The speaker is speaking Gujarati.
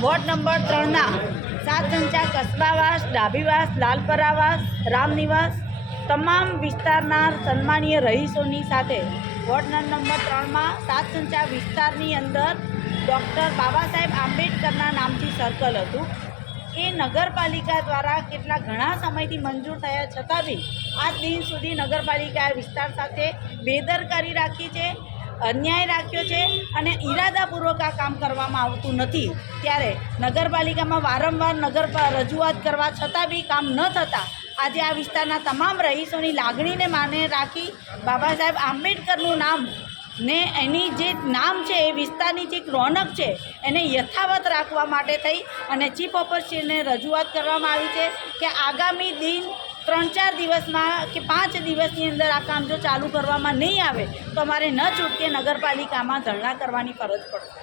વોર્ડ નંબર ત્રણના. સાત સંચા કસ્બાવાસ, ડાભીવાસ, લાલપરાવાસ, રામનિવાસ તમામ વિસ્તારના સન્માનીય રહીશોની સાથે વોર્ડ નંબર ત્રણમાં સાત સંચા વિસ્તારની અંદર ડૉક્ટર બાબા સાહેબ આંબેડકરના નામથી સર્કલ હતું. એ નગરપાલિકા દ્વારા કેટલા ઘણા સમયથી મંજૂર થયા છતાં બી આજ દિન સુધી નગરપાલિકાએ વિસ્તાર સાથે બેદરકારી રાખી છે. અન્યાય રાખ્યો છે અને ઈરાદાપૂર્વક આ કામ કરવામાં આવતું નથી. ત્યારે નગરપાલિકામાં વારંવાર નગર રજૂઆત કરવા છતાં બી કામ ન થતાં આજે આ વિસ્તારના તમામ રહીશોની લાગણીને માને રાખી બાબા સાહેબ આંબેડકરનું નામ ને એની જે નામ છે એ વિસ્તારની જે રોનક છે એને યથાવત રાખવા માટે થઈ અને ચીફ ઓફિસરને રજૂઆત કરવામાં આવી છે કે આગામી દિન ત્રણ ચાર દિવસમાં કે પાંચ દિવસની અંદર આ કામ જો ચાલુ કરવામાં નહીં આવે, તો અમારે ન છૂટકે નગરપાલિકામાં ધરણા કરવાની ફરજ પડશે